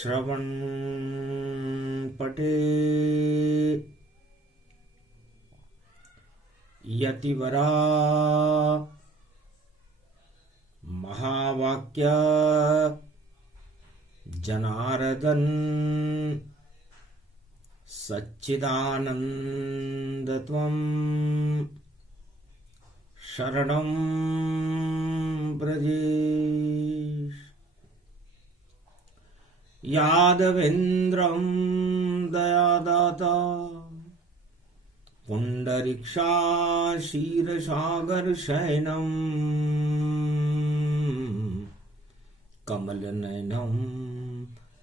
श्रवण पटे यतिवरा महावाक्य जनार्दन सच्चिदानंद त्वं शरणं व्रजेश। यादवेन्द्रं दयादाता पुण्डरीक्षाशीर्षागरशयनं कमलनयनं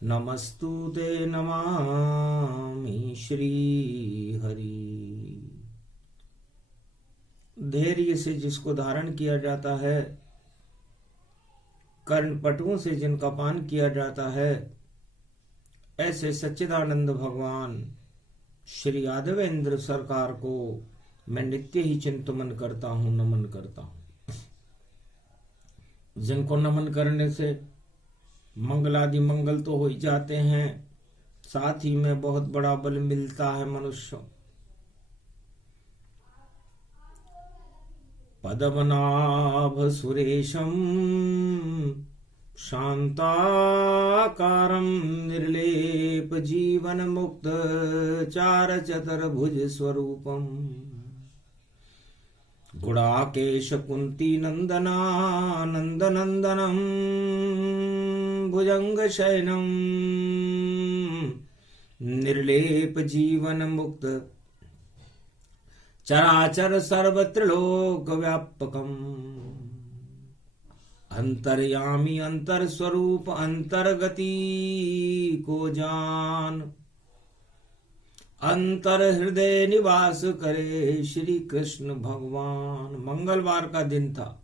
नमस्तुते नमामि श्रीहरि। धैर्य से जिसको धारण किया जाता है, कर्णपटुओं से जिनका पान किया जाता है, ऐसे सच्चिदानंद भगवान श्री यादवेंद्र सरकार को मैं नित्य ही चिंतन करता हूं, नमन करता हूं। जिनको नमन करने से मंगलादि मंगल तो हो ही जाते हैं, साथ ही में बहुत बड़ा बल मिलता है मनुष्य। पद्मनाभ सुरेशम शांताकारं निर्लेप जीवन मुक्त चार चतुर्भुज स्वरूपम गुड़ाकेश कुंती नंदना नंदनंदनम भुजंग शयनम निर्लेप जीवन मुक्त चराचर सर्वत्र लोक व्यापकम अंतर्यामी अंतर स्वरूप अंतर्गति को जान अंतर हृदय निवास करे श्री कृष्ण भगवान। मंगलवार का दिन था,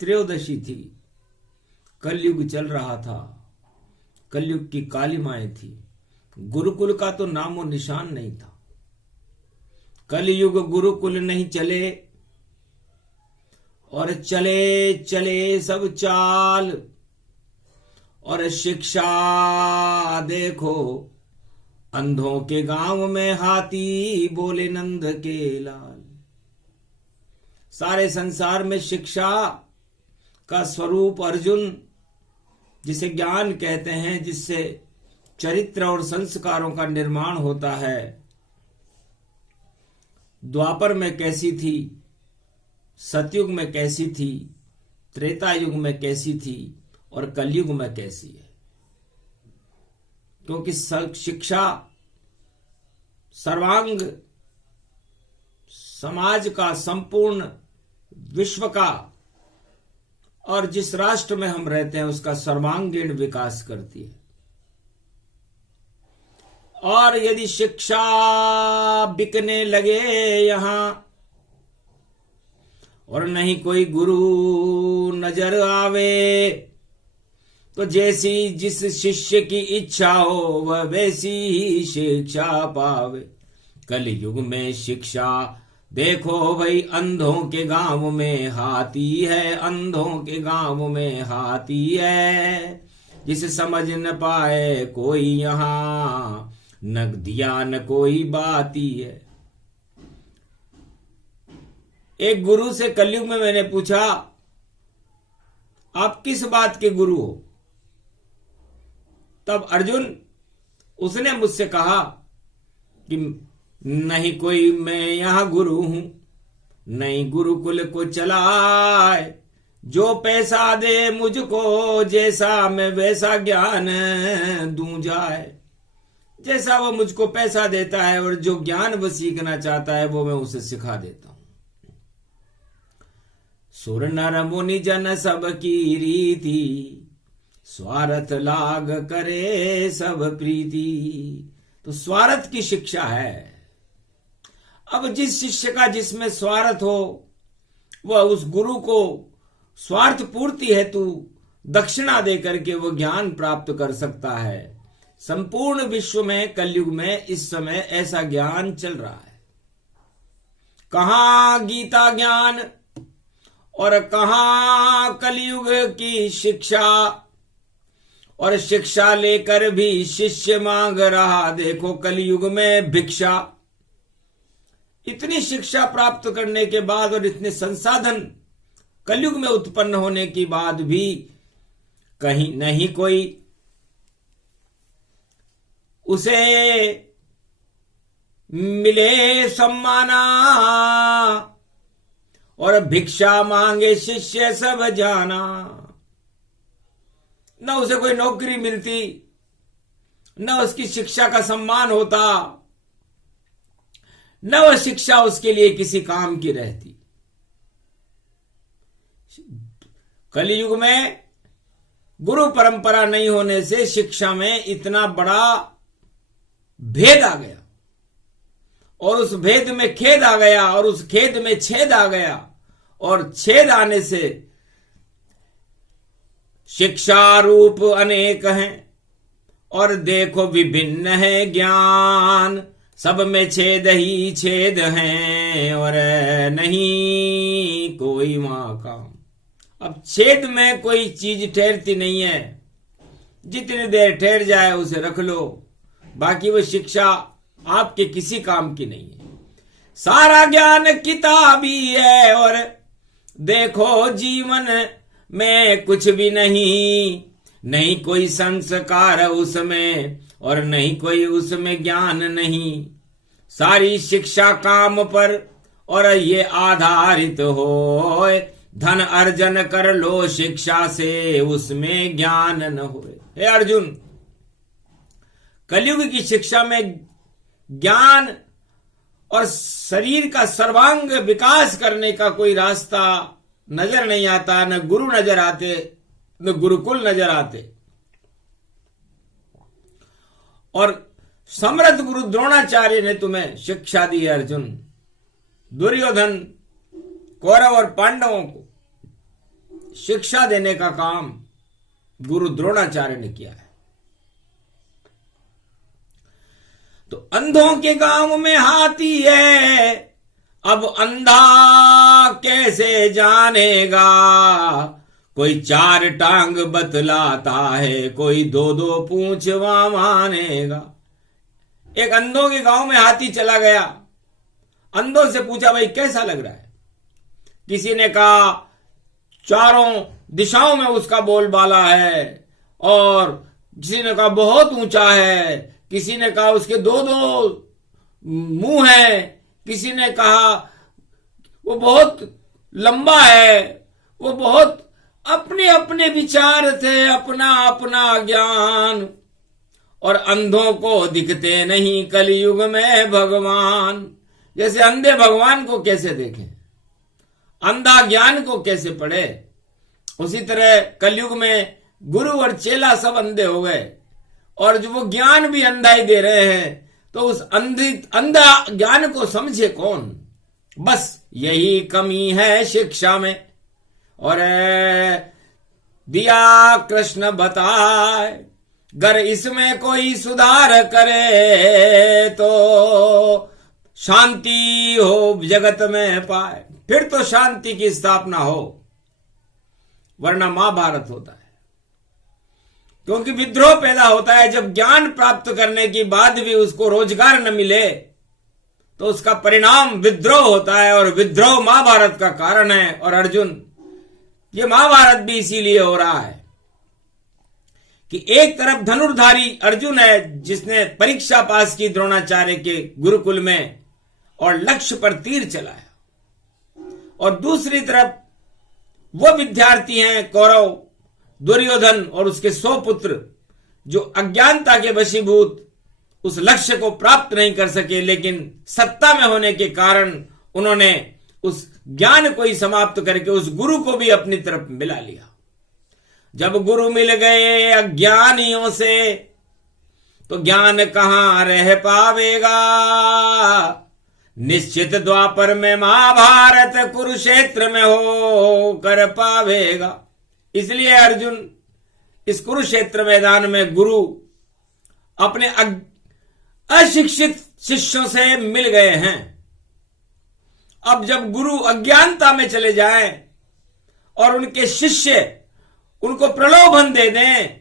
त्रयोदशी थी, कलयुग चल रहा था, कलयुग की कालिमाएं थी। गुरुकुल का तो नामो निशान नहीं था। कलयुग गुरुकुल नहीं चले और चले चले सब चाल, और शिक्षा देखो अंधों के गांव में हाथी बोले नंद के लाल। सारे संसार में शिक्षा का स्वरूप अर्जुन, जिसे ज्ञान कहते हैं, जिससे चरित्र और संस्कारों का निर्माण होता है, द्वापर में कैसी थी, सतयुग में कैसी थी, त्रेता युग में कैसी थी और कलयुग में कैसी है। क्योंकि शिक्षा सर्वांग समाज का, संपूर्ण विश्व का, और जिस राष्ट्र में हम रहते हैं उसका सर्वांगीण विकास करती है। और यदि शिक्षा बिकने लगे यहां और नहीं कोई गुरु नजर आवे, तो जैसी जिस शिष्य की इच्छा हो वह वैसी ही शिक्षा पावे। कलयुग में शिक्षा देखो भाई, अंधों के गांव में हाथी है, अंधों के गांव में हाथी है। जिसे समझ न पाए कोई यहाँ, न दिया न कोई बाती है। एक गुरु से कलयुग में मैंने पूछा, आप किस बात के गुरु हो? तब अर्जुन, उसने मुझसे कहा कि नहीं कोई मैं यहां गुरु हूं, नहीं गुरुकुल को चलाए। जो पैसा दे मुझको, जैसा मैं वैसा ज्ञान दूं जाए। जैसा वो मुझको पैसा देता है और जो ज्ञान वो सीखना चाहता है वो मैं उसे सिखा देता हूं। सुर नर मुनि जन सब की रीति, स्वार्थ लाग करे सब प्रीति। तो स्वार्थ की शिक्षा है। अब जिस शिष्य का जिसमें स्वार्थ हो, वह उस गुरु को स्वार्थ पूर्ति हेतु दक्षिणा देकर के वो ज्ञान प्राप्त कर सकता है। संपूर्ण विश्व में कलयुग में इस समय ऐसा ज्ञान चल रहा है। कहां गीता ज्ञान और कहां कलयुग की शिक्षा, और शिक्षा लेकर भी शिष्य मांग रहा। देखो कलयुग में भिक्षा, इतनी शिक्षा प्राप्त करने के बाद और इतने संसाधन कलयुग में उत्पन्न होने के बाद भी कहीं नहीं कोई उसे मिले सम्माना। और भिक्षा मांगे शिष्य सब जाना, न उसे कोई नौकरी मिलती, न उसकी शिक्षा का सम्मान होता, न वह शिक्षा उसके लिए किसी काम की रहती। कलयुग में गुरु परंपरा नहीं होने से शिक्षा में इतना बड़ा भेद आ गया, और उस भेद में खेद आ गया, और उस खेद में छेद आ गया, और छेद आने से शिक्षा रूप अनेक हैं, और देखो विभिन्न है ज्ञान, सब में छेद ही छेद हैं, और नहीं कोई मकाम। अब छेद में कोई चीज ठहरती नहीं है, जितनी देर ठहर जाए उसे रख लो, बाकी वो शिक्षा आपके किसी काम की नहीं है। सारा ज्ञान किताबी है, और देखो जीवन में कुछ भी नहीं, नहीं कोई संस्कार उसमें, और नहीं कोई उसमें ज्ञान नहीं। सारी शिक्षा काम पर और ये आधारित हो, धन अर्जन कर लो शिक्षा से, उसमें ज्ञान न होए। हे अर्जुन, कलयुग की शिक्षा में ज्ञान और शरीर का सर्वांग विकास करने का कोई रास्ता नजर नहीं आता, न गुरु नजर आते, न गुरुकुल नजर आते। और समर्थ गुरु द्रोणाचार्य ने तुम्हें शिक्षा दी है अर्जुन। दुर्योधन, कौरव और पांडवों को शिक्षा देने का काम गुरु द्रोणाचार्य ने किया है। तो अंधों के गांव में हाथी है, अब अंधा कैसे जानेगा। कोई चार टांग बतलाता है, कोई दो दो पूंछ वहां मानेगा। एक अंधों के गांव में हाथी चला गया, अंधों से पूछा भाई कैसा लग रहा है। किसी ने कहा चारों दिशाओं में उसका बोलबाला है, और किसी ने कहा बहुत ऊंचा है, किसी ने कहा उसके दो दो मुंह है, किसी ने कहा वो बहुत लंबा है। वो बहुत अपने अपने विचार थे, अपना अपना ज्ञान। और अंधों को दिखते नहीं कलयुग में भगवान। जैसे अंधे भगवान को कैसे देखें, अंधा ज्ञान को कैसे पढ़े, उसी तरह कलयुग में गुरु और चेला सब अंधे हो गए, और जो वो ज्ञान भी अंधा ही दे रहे हैं। तो उस अंधा ज्ञान को समझे कौन। बस यही कमी है शिक्षा में। और दिया कृष्ण बताए, अगर इसमें कोई सुधार करे तो शांति हो जगत में पाए, फिर तो शांति की स्थापना हो, वरना महाभारत होता है। क्योंकि विद्रोह पैदा होता है जब ज्ञान प्राप्त करने के बाद भी उसको रोजगार न मिले, तो उसका परिणाम विद्रोह होता है, और विद्रोह महाभारत का कारण है। और अर्जुन, ये महाभारत भी इसीलिए हो रहा है कि एक तरफ धनुर्धारी अर्जुन है जिसने परीक्षा पास की द्रोणाचार्य के गुरुकुल में और लक्ष्य पर तीर चलाया, और दूसरी तरफ वो विद्यार्थी हैं कौरव, दुर्योधन और उसके 100 पुत्र, जो अज्ञानता के वशीभूत उस लक्ष्य को प्राप्त नहीं कर सके, लेकिन सत्ता में होने के कारण उन्होंने उस ज्ञान को ही समाप्त करके उस गुरु को भी अपनी तरफ मिला लिया। जब गुरु मिल गए अज्ञानियों से, तो ज्ञान कहां रह पावेगा। निश्चित द्वापर में महाभारत कुरुक्षेत्र में हो कर पावेगा। इसलिए अर्जुन इस कुरुक्षेत्र मैदान में गुरु अपने अशिक्षित शिष्यों से मिल गए हैं। अब जब गुरु अज्ञानता में चले जाएं और उनके शिष्य उनको प्रलोभन दे दें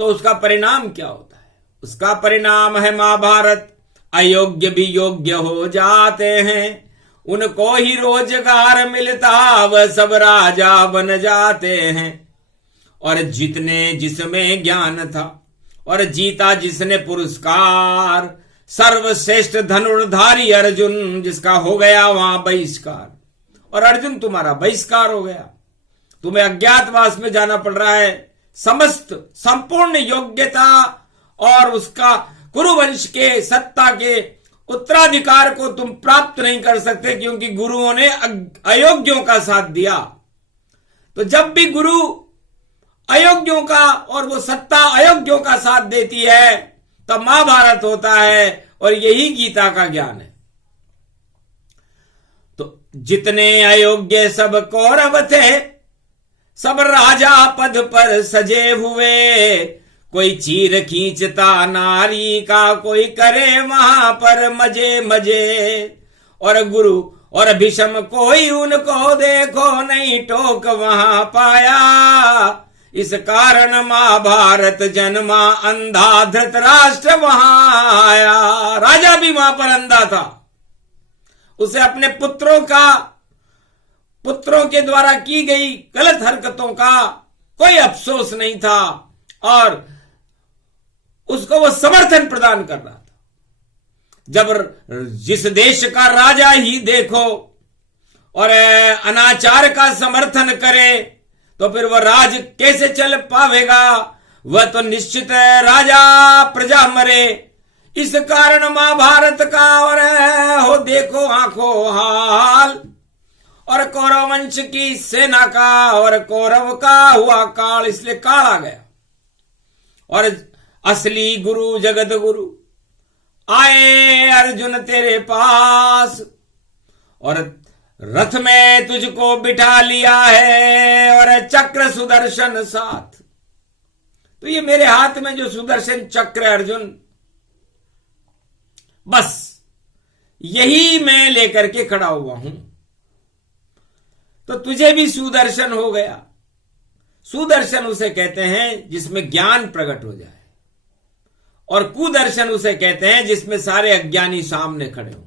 तो उसका परिणाम क्या होता है? उसका परिणाम है महाभारत। अयोग्य भी योग्य हो जाते हैं, उनको ही रोजगार मिलता, वह सब राजा बन जाते हैं। और जितने जिसमें ज्ञान था और जीता जिसने पुरस्कार, सर्वश्रेष्ठ धनुर्धारी अर्जुन, जिसका हो गया वहां बहिष्कार। और अर्जुन तुम्हारा बहिष्कार हो गया, तुम्हें अज्ञातवास में जाना पड़ रहा है। समस्त संपूर्ण योग्यता और उसका कुरुवंश के सत्ता के उत्तराधिकार को तुम प्राप्त नहीं कर सकते, क्योंकि गुरुओं ने अयोग्यों का साथ दिया। तो जब भी गुरु अयोग्यों का और वो सत्ता अयोग्यों का साथ देती है, तब महाभारत होता है, और यही गीता का ज्ञान है। तो जितने अयोग्य सब कौरव थे, सब राजा पद पर सजे हुए। कोई चीर खींचता नारी का, कोई करे वहां पर मजे मजे। और गुरु और भीष्म कोई उनको देखो नहीं टोक वहां पाया। इस कारण महाभारत जन्मा, अंधा धृतराष्ट्र वहां आया। राजा भी वहां पर अंधा था, उसे अपने पुत्रों के द्वारा की गई गलत हरकतों का कोई अफसोस नहीं था, और उसको वो समर्थन प्रदान कर रहा था। जब जिस देश का राजा ही देखो और अनाचार का समर्थन करे, तो फिर वह राज कैसे चल पावेगा? वह तो निश्चित राजा प्रजा मरे। इस कारण महाभारत का और हो देखो आंखों हाल, और कौरव वंश की सेना का और कौरव का हुआ काल, इसलिए काल आ गया। और असली गुरु जगत गुरु आए अर्जुन तेरे पास, और रथ में तुझको बिठा लिया है, और चक्र सुदर्शन साथ। तो ये मेरे हाथ में जो सुदर्शन चक्र है अर्जुन, बस यही मैं लेकर के खड़ा हुआ हूं। तो तुझे भी सुदर्शन हो गया। सुदर्शन उसे कहते हैं जिसमें ज्ञान प्रकट हो जाए, और कुदर्शन उसे कहते हैं जिसमें सारे अज्ञानी सामने खड़े हों।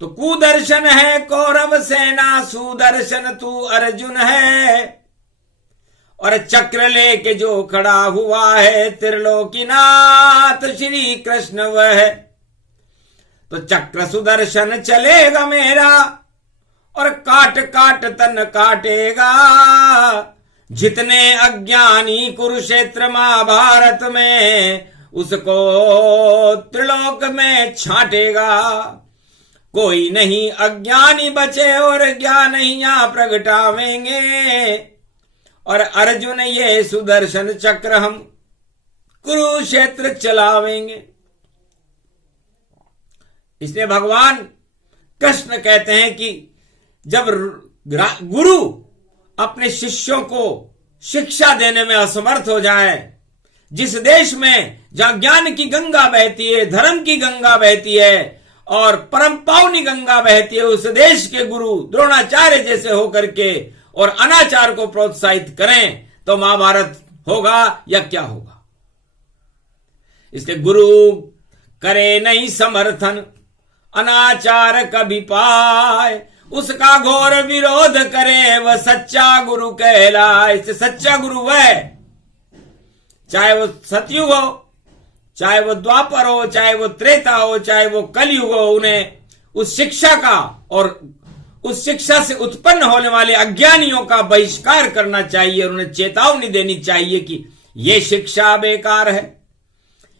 तो कुदर्शन है कौरव सेना, सुदर्शन तू अर्जुन है। और चक्र लेके जो खड़ा हुआ है, त्रिलोकीनाथ श्री कृष्ण वह है। तो चक्र सुदर्शन चलेगा मेरा, और काट काट तन काटेगा। जितने अज्ञानी कुरुक्षेत्र महाभारत में, उसको त्रिलोक में छाटेगा। कोई नहीं अज्ञानी बचे, और ज्ञान ही यहां प्रगटावेंगे। और अर्जुन ये सुदर्शन चक्र हम कुरुक्षेत्र चलावेंगे। इसलिए भगवान कृष्ण कहते हैं कि जब गुरु अपने शिष्यों को शिक्षा देने में असमर्थ हो जाए, जिस देश में जहां ज्ञान की गंगा बहती है, धर्म की गंगा बहती है और परम पावनी गंगा बहती है, उस देश के गुरु द्रोणाचार्य जैसे होकर के और अनाचार को प्रोत्साहित करें, तो महाभारत होगा या क्या होगा? इसलिए गुरु करे नहीं समर्थन, अनाचार कभी पाए, उसका घोर विरोध करे, वह सच्चा गुरु कहलाए। इससे सच्चा गुरु वह, चाहे वो सतयुग हो, चाहे वो द्वापर हो, चाहे वो त्रेता हो, चाहे वो कलयुग हो, उन्हें उस शिक्षा का और उस शिक्षा से उत्पन्न होने वाले अज्ञानियों का बहिष्कार करना चाहिए, और उन्हें चेतावनी देनी चाहिए कि ये शिक्षा बेकार है,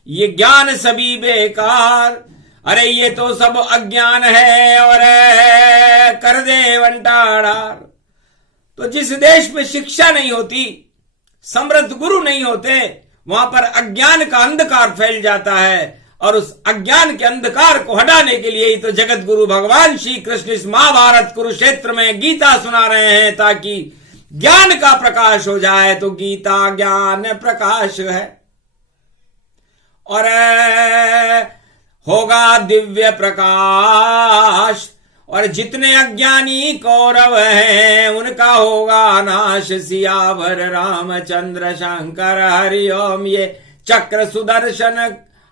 ये ज्ञान सभी बेकार, अरे ये तो सब अज्ञान है, और कर दे वंटाड़ार। तो जिस देश में शिक्षा नहीं होती, समृद्ध गुरु नहीं होते, वहां पर अज्ञान का अंधकार फैल जाता है, और उस अज्ञान के अंधकार को हटाने के लिए ही तो जगत गुरु भगवान श्री कृष्ण इस महाभारत कुरुक्षेत्र में गीता सुना रहे हैं, ताकि ज्ञान का प्रकाश हो जाए। तो गीता ज्ञान प्रकाश है, और होगा दिव्य प्रकाश, और जितने अज्ञानी कौरव हैं उनका होगा नाश। सियावर रामचंद्र शंकर हरिओम। ये चक्र सुदर्शन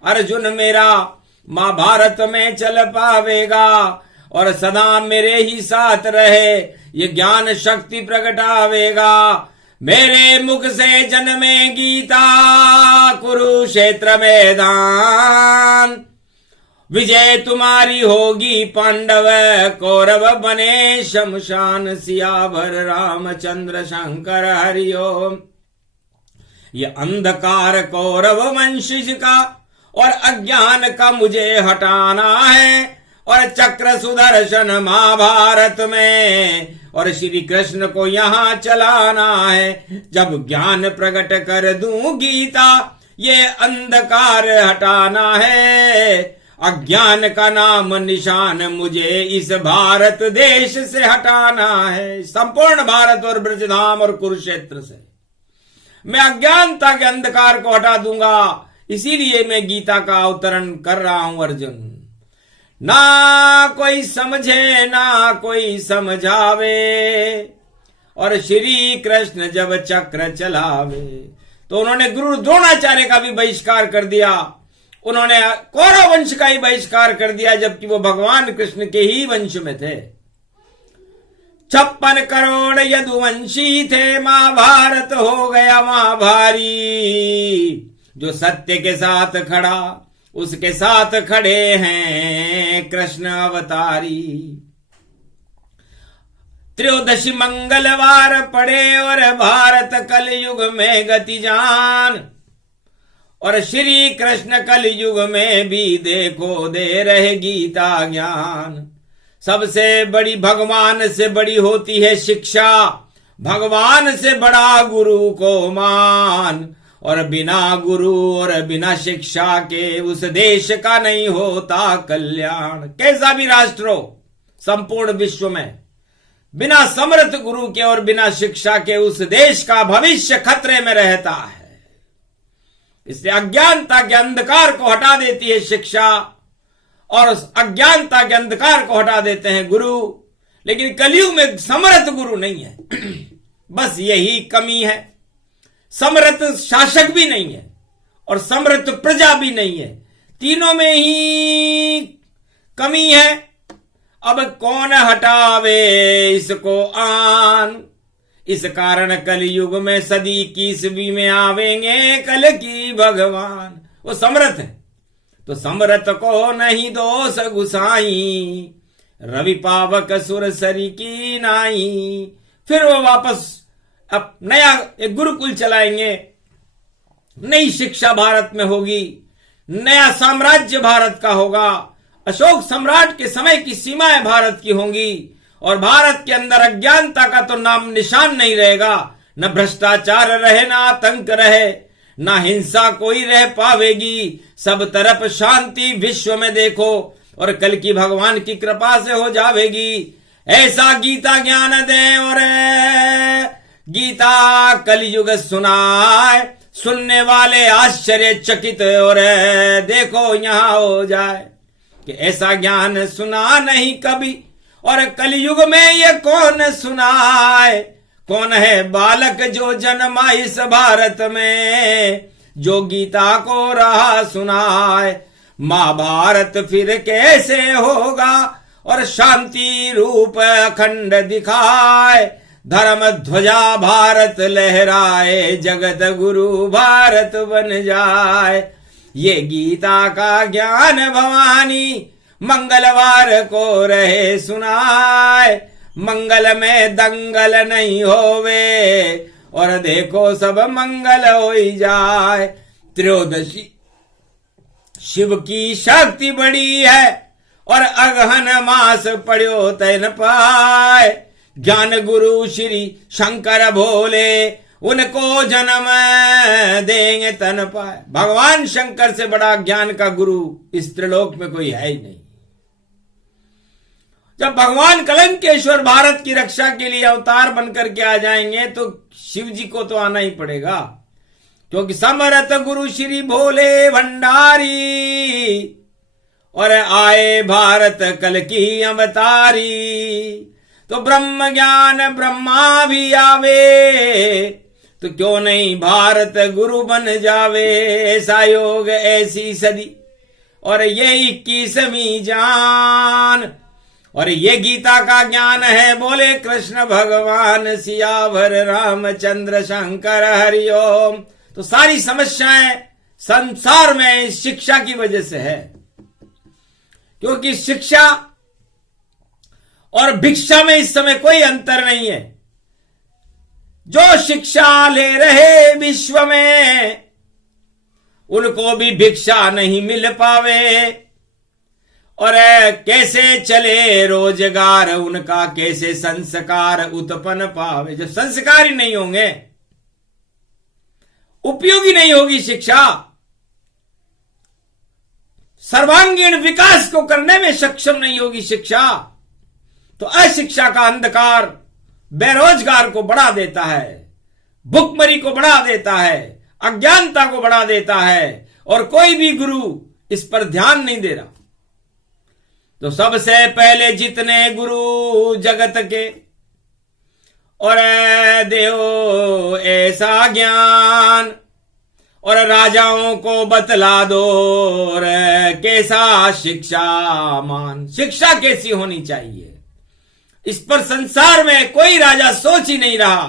अर्जुन मेरा महाभारत में चल पावेगा और सदा मेरे ही साथ रहे, ये ज्ञान शक्ति प्रगटावेगा। मेरे मुख से जन्मे गीता कुरुक्षेत्र मैदान, विजय तुम्हारी होगी पांडव कौरव बने शमशान। सियावर रामचंद्र शंकर हरिओम। ये अंधकार कौरव वंश का और अज्ञान का मुझे हटाना है और चक्र सुदर्शन महाभारत में और श्री कृष्ण को यहाँ चलाना है। जब ज्ञान प्रकट कर दूं गीता, ये अंधकार हटाना है। अज्ञान का नाम निशान मुझे इस भारत देश से हटाना है। संपूर्ण भारत और ब्रजधाम और कुरुक्षेत्र से मैं अज्ञानता के अंधकार को हटा दूंगा। इसीलिए मैं गीता का अवतरण कर रहा हूं अर्जुन। ना कोई समझे ना कोई समझावे और श्री कृष्ण जब चक्र चलावे। तो उन्होंने गुरु द्रोणाचार्य का भी बहिष्कार कर दिया, उन्होंने कौरव वंश का ही बहिष्कार कर दिया, जबकि वो भगवान कृष्ण के ही वंश में थे। 56 करोड़ यदुवंशी थे, महाभारत हो गया महाभारी। जो सत्य के साथ खड़ा उसके साथ खड़े हैं कृष्ण अवतारी। त्रयोदशी मंगलवार पड़े और भारत कलयुग में गति जान और श्री कृष्ण कलयुग में भी देखो दे रहे गीता ज्ञान। सबसे बड़ी भगवान से बड़ी होती है शिक्षा, भगवान से बड़ा गुरु को मान और बिना गुरु और बिना शिक्षा के उस देश का नहीं होता कल्याण। कैसा भी राष्ट्र हो संपूर्ण विश्व में, बिना समर्थ गुरु के और बिना शिक्षा के उस देश का भविष्य खतरे में रहता है। इसलिए अज्ञानता के अंधकार को हटा देती है शिक्षा और उस अज्ञानता के अंधकार को हटा देते हैं गुरु। लेकिन कलयुग में समर्थ गुरु नहीं है, बस यही कमी है। समर्थ शासक भी नहीं है और समर्थ प्रजा भी नहीं है, तीनों में ही कमी है। अब कौन हटावे इसको आन। इस कारण कलयुग में सदी 21वीं में आवेंगे कल की भगवान। वो समर्थ है तो समर्थ को नहीं दोष गुसाई, रवि पावक सुर सरी की नाई। फिर वो वापस अब नया एक गुरुकुल चलाएंगे, नई शिक्षा भारत में होगी, नया साम्राज्य भारत का होगा। अशोक सम्राट के समय की सीमाएं भारत की होंगी और भारत के अंदर अज्ञानता का तो नाम निशान नहीं रहेगा। न भ्रष्टाचार रहे, न आतंक रहे, न हिंसा कोई रह पावेगी। सब तरफ शांति विश्व में देखो और कल की भगवान की कृपा से हो जावेगी। ऐसा गीता ज्ञान दे और गीता कलयुग सुनाए, सुनने वाले आश्चर्यचकित और देखो यहां हो जाए कि ऐसा ज्ञान सुना नहीं कभी और कलयुग में ये कौन सुनाए। कौन है बालक जो जन्मा इस भारत में, जो गीता को रहा सुनाए। महाभारत फिर कैसे होगा और शांति रूप अखंड दिखाए। धर्म ध्वजा भारत लहराए, जगत गुरु भारत बन जाए। ये गीता का ज्ञान भवानी मंगलवार को रहे सुनाए। मंगल में दंगल नहीं होवे और देखो सब मंगल हो ही जाए। त्रयोदशी शिव की शक्ति बड़ी है और अगहन मास पड़ो तैन पाए। ज्ञान गुरु श्री शंकर भोले, उनको जन्म देंगे तन पाए। भगवान शंकर से बड़ा ज्ञान का गुरु इस त्रिलोक में कोई है ही नहीं। जब भगवान कलंकेश्वर भारत की रक्षा के लिए अवतार बनकर के आ जाएंगे तो शिव जी को तो आना ही पड़ेगा, क्योंकि समरथ गुरु श्री भोले भंडारी और आए भारत कल की अवतारी। तो ब्रह्म ज्ञान ब्रह्मा भी आवे, तो क्यों नहीं भारत गुरु बन जावे। ऐसा योग ऐसी सदी और ये 21वीं जान, और ये गीता का ज्ञान है। बोले कृष्ण भगवान सियावर रामचंद्र शंकर हरिओम। तो सारी समस्याएं संसार में शिक्षा की वजह से है, क्योंकि शिक्षा और भिक्षा में इस समय कोई अंतर नहीं है। जो शिक्षा ले रहे विश्व में, उनको भी भिक्षा नहीं मिल पावे। और कैसे चले रोजगार उनका, कैसे संस्कार उत्पन्न पावे। जब संस्कार ही नहीं होंगे, उपयोगी नहीं होगी शिक्षा, सर्वांगीण विकास को करने में सक्षम नहीं होगी शिक्षा, तो अशिक्षा का अंधकार बेरोजगार को बढ़ा देता है, भुखमरी को बढ़ा देता है, अज्ञानता को बढ़ा देता है, और कोई भी गुरु इस पर ध्यान नहीं दे रहा। तो सबसे पहले जितने गुरु जगत के, और देओ ऐसा ज्ञान, और राजाओं को बतला दो और कैसा शिक्षा मान। शिक्षा कैसी होनी चाहिए, इस पर संसार में कोई राजा सोच ही नहीं रहा।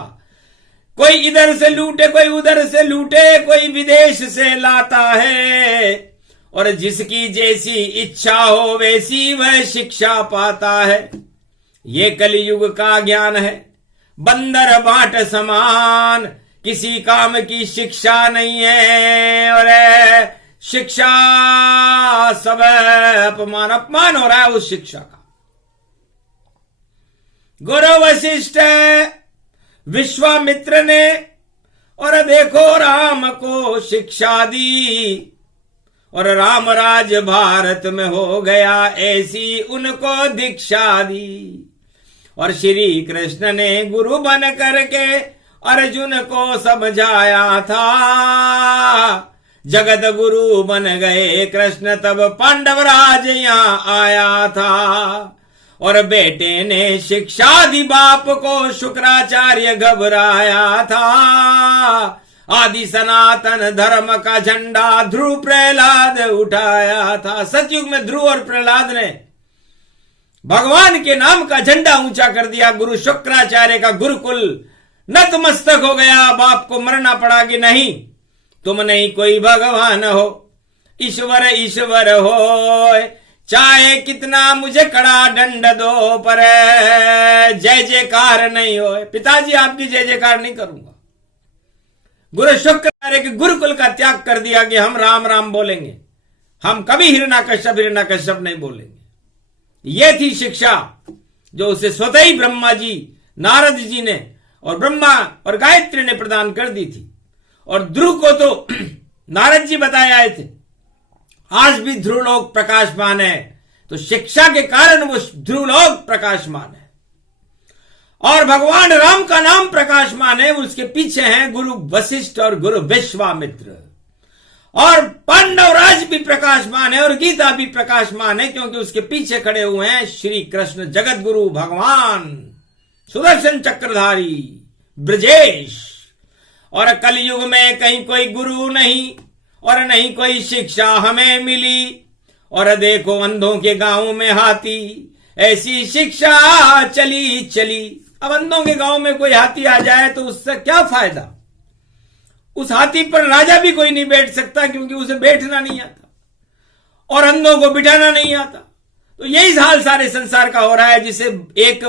कोई इधर से लूटे, कोई उधर से लूटे, कोई विदेश से लाता है, और जिसकी जैसी इच्छा हो वैसी वह शिक्षा पाता है। ये कलयुग का ज्ञान है, बंदर बाट समान, किसी काम की शिक्षा नहीं है। और शिक्षा सब अपमान अपमान हो रहा है उस शिक्षा का। गुरु वशिष्ठ विश्वामित्र ने, और देखो राम को शिक्षा दी, और राम राज भारत में हो गया ऐसी उनको दीक्षा दी। और श्री कृष्ण ने गुरु बन करके अर्जुन को समझाया था, जगत गुरु बन गए कृष्ण तब पांडव राज यहां आया था। और बेटे ने शिक्षा दी बाप को, शुक्राचार्य घबराया था। आदि सनातन धर्म का झंडा ध्रुव प्रहलाद उठाया था। सतयुग में ध्रुव और प्रहलाद ने भगवान के नाम का झंडा ऊंचा कर दिया। गुरु शुक्राचार्य का गुरुकुल नतमस्तक हो गया। बाप को मरना पड़ा कि नहीं, तुम नहीं कोई भगवान हो, ईश्वर ईश्वर हो, चाहे कितना मुझे कड़ा दंड दो, पर जय जयकार नहीं हो। पिताजी आपकी जय जयकार नहीं करूंगा। गुरु शुक्राचार्य के गुरुकुल का त्याग कर दिया कि हम राम राम बोलेंगे, हम कभी हिरण्यकश्यप नहीं बोलेंगे। ये थी शिक्षा जो उसे स्वतः ही ब्रह्मा जी, नारद जी ने और ब्रह्मा और गायत्री ने प्रदान कर दी थी। और ध्रुव को तो नारद जी बताए आए थे। आज भी ध्रुवलोक प्रकाशमान है, तो शिक्षा के कारण वो ध्रुवलोक प्रकाशमान है। और भगवान राम का नाम प्रकाशमान है, उसके पीछे हैं गुरु वशिष्ठ और गुरु विश्वामित्र। और पांडव राज भी प्रकाशमान है और गीता भी प्रकाशमान है, क्योंकि उसके पीछे खड़े हुए हैं श्री कृष्ण जगत गुरु भगवान सुदर्शन चक्रधारी ब्रजेश। और कलयुग में कहीं कोई गुरु नहीं और नहीं कोई शिक्षा हमें मिली। और देखो अंधों के गांव में हाथी, ऐसी शिक्षा चली चली। अब अंधों के गांव में कोई हाथी आ जाए तो उससे क्या फायदा। उस हाथी पर राजा भी कोई नहीं बैठ सकता, क्योंकि उसे बैठना नहीं आता और अंधों को बिठाना नहीं आता। तो यही हाल सारे संसार का हो रहा है, जिसे एक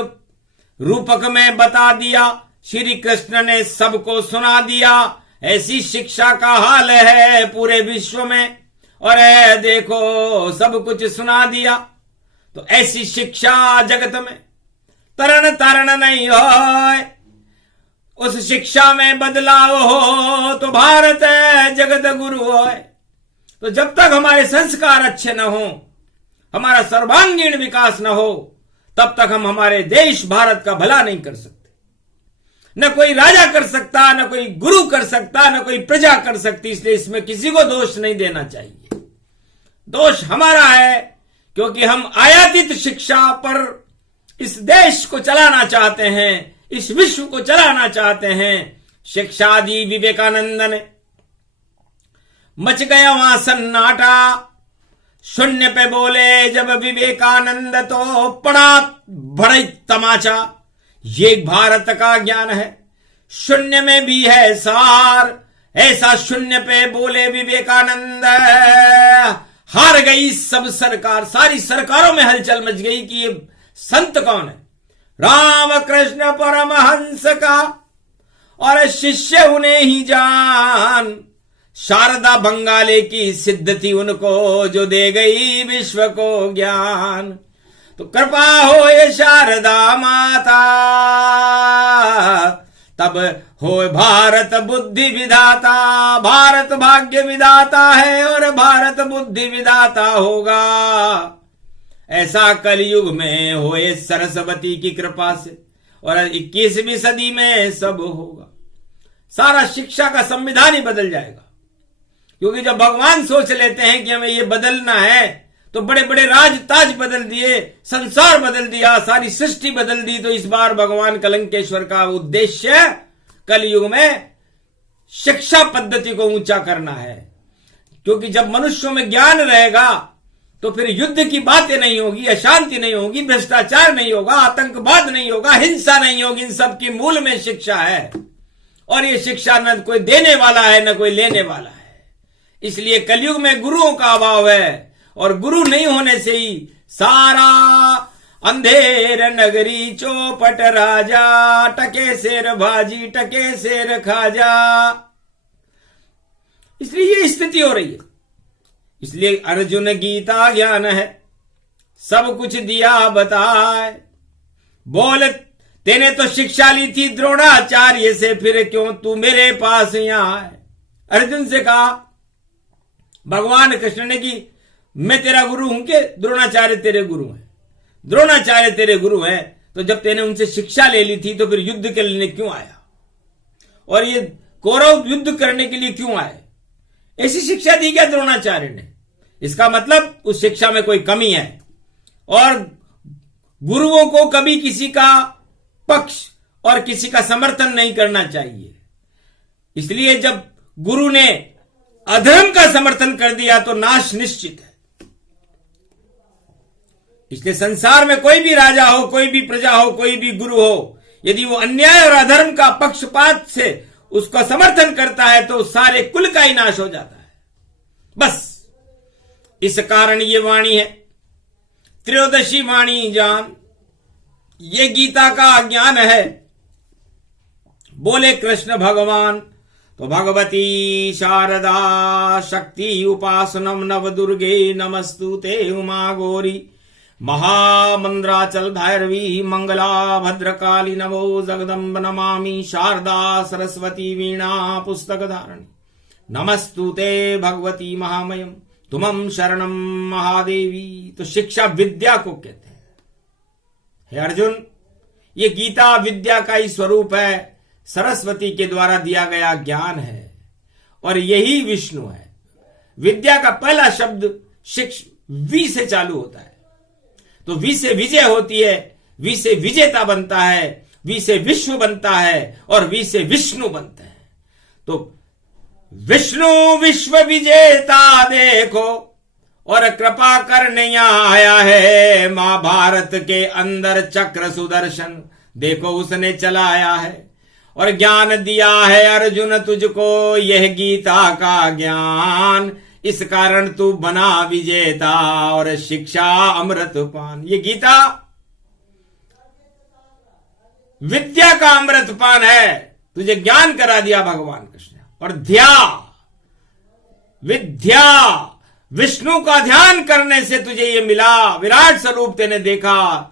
रूपक में बता दिया श्री कृष्ण ने, सबको सुना दिया। ऐसी शिक्षा का हाल है पूरे विश्व में। और देखो सब कुछ सुना दिया। तो ऐसी शिक्षा जगत में तरण तारण नहीं हो, उस शिक्षा में बदलाव हो तो भारत है जगत गुरु हो। तो जब तक हमारे संस्कार अच्छे न हो, हमारा सर्वांगीण विकास न हो, तब तक हम हमारे देश भारत का भला नहीं कर सकते। न कोई राजा कर सकता, न कोई गुरु कर सकता, न कोई प्रजा कर सकती। इसलिए इसमें किसी को दोष नहीं देना चाहिए। दोष हमारा है क्योंकि हम आयातित शिक्षा पर इस देश को चलाना चाहते हैं, इस विश्व को चलाना चाहते हैं। शिक्षा दी विवेकानंद ने, मच गया वहां सन्नाटा। शून्य पे बोले जब विवेकानंद तो पड़ा बड़ा तमाचा। ये भारत का ज्ञान है, शून्य में भी है सार। ऐसा शून्य पे बोले विवेकानंद, हार गई सब सरकार। सारी सरकारों में हलचल मच गई कि ये संत कौन है। रामकृष्ण परमहंस का और शिष्य उन्हें ही जान। शारदा बंगाले की सिद्ध थी उनको, जो दे गई विश्व को ज्ञान। तो कृपा हो ये शारदा माता, तब हो भारत बुद्धि विधाता। भारत भाग्य विधाता है और भारत बुद्धि विधाता होगा। ऐसा कलयुग में होए सरस्वती की कृपा से, और 21वीं सदी में सब होगा। सारा शिक्षा का संविधान ही बदल जाएगा। क्योंकि जब भगवान सोच लेते हैं कि हमें ये बदलना है, तो बड़े बड़े राज ताज बदल दिए, संसार बदल दिया, सारी सृष्टि बदल दी। तो इस बार भगवान कलंकेश्वर का उद्देश्य कलयुग में शिक्षा पद्धति को ऊंचा करना है। क्योंकि जब मनुष्यों में ज्ञान रहेगा तो फिर युद्ध की बातें नहीं होगी, अशांति नहीं होगी, भ्रष्टाचार नहीं होगा, आतंकवाद नहीं होगा, हिंसा नहीं होगी। इन सब की मूल में शिक्षा है, और ये शिक्षा न कोई देने वाला है न कोई लेने वाला है। इसलिए कलयुग में गुरुओं का अभाव है, और गुरु नहीं होने से ही सारा अंधेर नगरी चौपट राजा। टके शेर भाजी टके शेर खाजा। इसलिए ये स्थिति हो रही है। इसलिए अर्जुन गीता ज्ञान है, सब कुछ दिया बताए। बोल तेने तो शिक्षा ली थी द्रोणाचार्य से, फिर क्यों तू मेरे पास यहां आए। अर्जुन से कहा भगवान कृष्ण ने कि मैं तेरा गुरु हूं कि द्रोणाचार्य तेरे गुरु हैं। द्रोणाचार्य तेरे गुरु हैं, तो जब तेने उनसे शिक्षा ले ली थी तो फिर युद्ध के लिए क्यों आया, और ये कौरव युद्ध करने के लिए क्यों आए। ऐसी शिक्षा दी क्या द्रोणाचार्य ने? इसका मतलब उस शिक्षा में कोई कमी है, और गुरुओं को कभी किसी का पक्ष और किसी का समर्थन नहीं करना चाहिए। इसलिए जब गुरु ने अधर्म का समर्थन कर दिया तो नाश निश्चित है। इसलिए संसार में कोई भी राजा हो, कोई भी प्रजा हो, कोई भी गुरु हो, यदि वो अन्याय और अधर्म का पक्षपात से उसका समर्थन करता है तो सारे कुल का ही नाश हो जाता है। बस इस कारण ये वाणी है, त्रयोदशी वाणी जान। ये गीता का ज्ञान है। बोले कृष्ण भगवान तो भगवती शारदा शक्ति उपासनम नव दुर्गे नमस्तुते उमा गौरी महामंद्राचल भैरवी मंगला भद्रकाली नमो जगदम्ब नमामि शारदा सरस्वती वीणा पुस्तक धारणी नमस्तुते भगवती महामयम तुमं शरणम महादेवी। तो शिक्षा विद्या को कहते हैं। हे अर्जुन, ये गीता विद्या का ही स्वरूप है, सरस्वती के द्वारा दिया गया ज्ञान है, और यही विष्णु है। विद्या का पहला शब्द शिक्ष वी से चालू होता है, तो वी से विजय होती है, वी से विजेता बनता है, वी से विश्व बनता है, और वी से विष्णु बनता है। तो विष्णु विश्व विजेता देखो, और कृपा करने आया है महाभारत के अंदर चक्र सुदर्शन। देखो उसने चलाया है और ज्ञान दिया है अर्जुन तुझको, यह गीता का ज्ञान। इस कारण तू बना विजेता और शिक्षा अमृत पान। ये गीता विद्या का अमृत पान है, तुझे ज्ञान करा दिया भगवान कृष्ण। और विद्या विष्णु का ध्यान करने से तुझे ये मिला, विराट स्वरूप तेने देखा।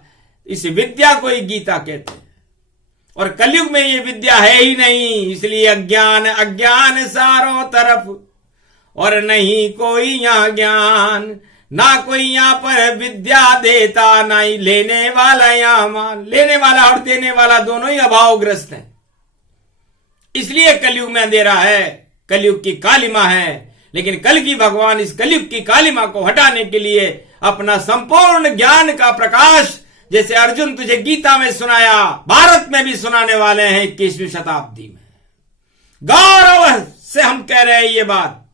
इस विद्या को ही गीता कहते हैं। और कलयुग में ये विद्या है ही नहीं, इसलिए अज्ञान अज्ञान चारों तरफ, और नहीं कोई यहां ज्ञान, ना कोई यहां पर विद्या देता, ना ही लेने वाला यहां मान। लेने वाला और देने वाला दोनों ही अभावग्रस्त हैं। इसलिए कलयुग में अंधेरा है, कलयुग की कालिमा है। लेकिन कल की भगवान इस कलयुग की कालिमा को हटाने के लिए अपना संपूर्ण ज्ञान का प्रकाश जैसे अर्जुन तुझे गीता में सुनाया, भारत में भी सुनाने वाले हैं 21वीं शताब्दी में। गौरव से हम कह रहे हैं ये बात,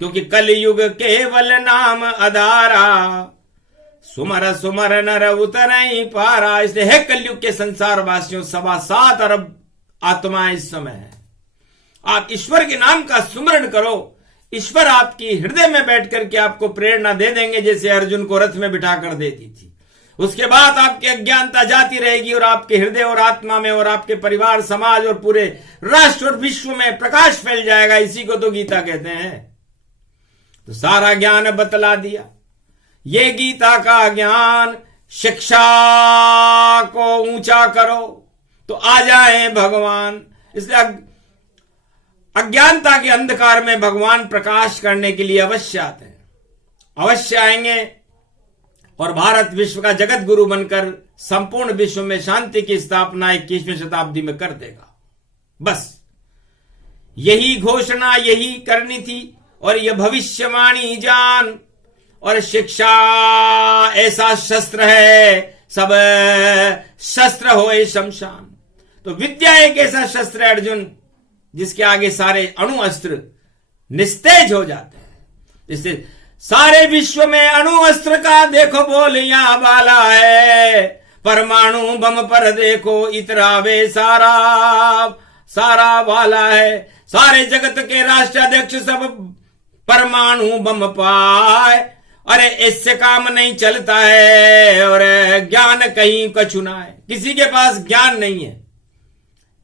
क्योंकि कलयुग केवल नाम आधारा, सुमर सुमर नर उतरई पारा। इसलिए है कलयुग के संसार वासियों, 7.25 अरब आत्माएं इस समय है। आप ईश्वर के नाम का सुमरण करो, ईश्वर आपकी हृदय में बैठ करके आपको प्रेरणा दे देंगे, जैसे अर्जुन को रथ में बिठा कर देती थी। उसके बाद आपकी अज्ञानता जाती रहेगी और आपके हृदय और आत्मा में और आपके परिवार, समाज और पूरे राष्ट्र और विश्व में प्रकाश फैल जाएगा। इसी को तो गीता कहते हैं। तो सारा ज्ञान बतला दिया। ये गीता का ज्ञान, शिक्षा को ऊंचा करो तो आ जाए भगवान। इसलिए अज्ञानता के अंधकार में भगवान प्रकाश करने के लिए अवश्य आते हैं, अवश्य आएंगे और भारत विश्व का जगत गुरु बनकर संपूर्ण विश्व में शांति की स्थापना 21वीं शताब्दी में कर देगा। बस यही घोषणा यही करनी थी और यह भविष्यवाणी जान। और शिक्षा ऐसा शस्त्र है, सब शस्त्र होए शमशान। तो विद्या एक ऐसा शस्त्र है अर्जुन, जिसके आगे सारे अणु अस्त्र निस्तेज हो जाते हैं। इससे सारे विश्व में अणु अस्त्र का देखो बोलियां वाला है, परमाणु बम पर देखो इतरावे सारा वाला है। सारे जगत के राष्ट्राध्यक्ष सब परमाणु बम पाए, अरे इससे काम नहीं चलता है। और ज्ञान कहीं कछुना है, किसी के पास ज्ञान नहीं है।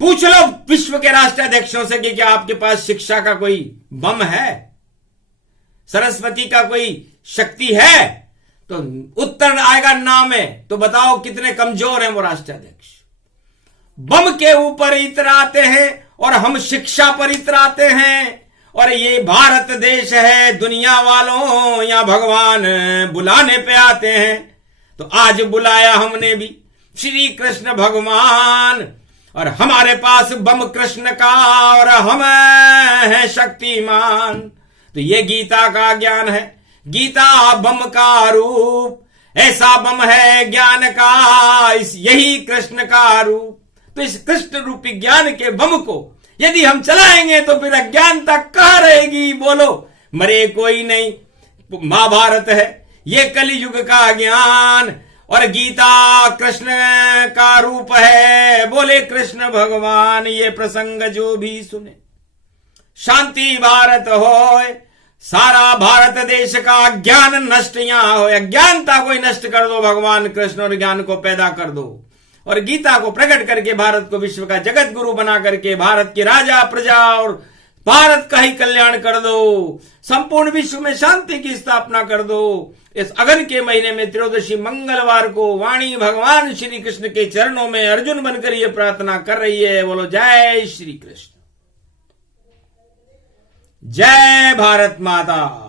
पूछ लो विश्व के राष्ट्राध्यक्षों से कि क्या आपके पास शिक्षा का कोई बम है, सरस्वती का कोई शक्ति है? तो उत्तर आएगा ना में। तो बताओ कितने कमजोर हैं वो राष्ट्राध्यक्ष। बम के ऊपर इतराते हैं और हम शिक्षा पर इतराते हैं। और ये भारत देश है दुनिया वालों, यहां भगवान बुलाने पे आते हैं। तो आज बुलाया हमने भी श्री कृष्ण भगवान, और हमारे पास बम कृष्ण का और हम हैं शक्तिमान। तो ये गीता का ज्ञान है, गीता बम का रूप, ऐसा बम है ज्ञान का, यही कृष्ण का रूप। तो इस कृष्ण रूपी ज्ञान के बम को यदि हम चलाएंगे तो फिर अज्ञानता कहां रहेगी? बोलो, मरे कोई नहीं। महाभारत है ये कलयुग का ज्ञान और गीता कृष्ण का रूप है। बोले कृष्ण भगवान, ये प्रसंग जो भी सुने शांति भारत होए, सारा भारत देश का ज्ञान नष्ट यहां हो। अज्ञानता को नष्ट कर दो भगवान कृष्ण, और ज्ञान को पैदा कर दो और गीता को प्रकट करके भारत को विश्व का जगत गुरु बना करके भारत के राजा प्रजा और भारत का ही कल्याण कर दो। संपूर्ण विश्व में शांति की स्थापना कर दो। इस अगन के महीने में त्रयोदशी मंगलवार को वाणी भगवान श्री कृष्ण के चरणों में अर्जुन बनकर यह प्रार्थना कर रही है। बोलो जय श्री कृष्ण, जय भारत माता।